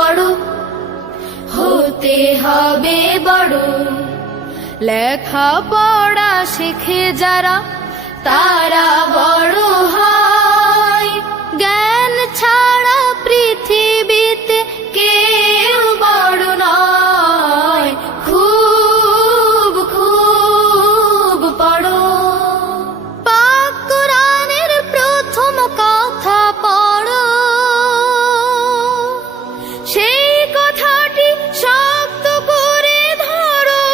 বড়, হতে হবে বড়। লেখা পড়া শিখে যারা তারা বড় হয়, জ্ঞান ছাড়া পৃথিবীতে কেউ বড় নয়। খুব খুব পড়ো, পাক কোরআনের প্রথম কথা পড়ো, সেই কথাটি শক্ত করে ধরো।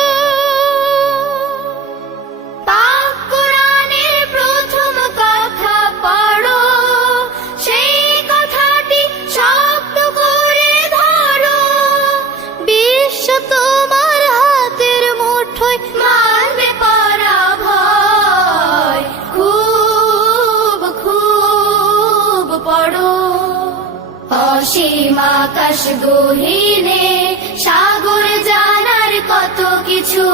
পাক কোরআনের প্রথম কথা পড়ো, সেই কথাটি শক্ত করে ধরো। বিশ্ব তোমার হাতের মুঠোয়, মারবে পরাভয়। খুব খুব পড়ো, অসীম আকাশ গহীনে সাগর জানার কত কিছু।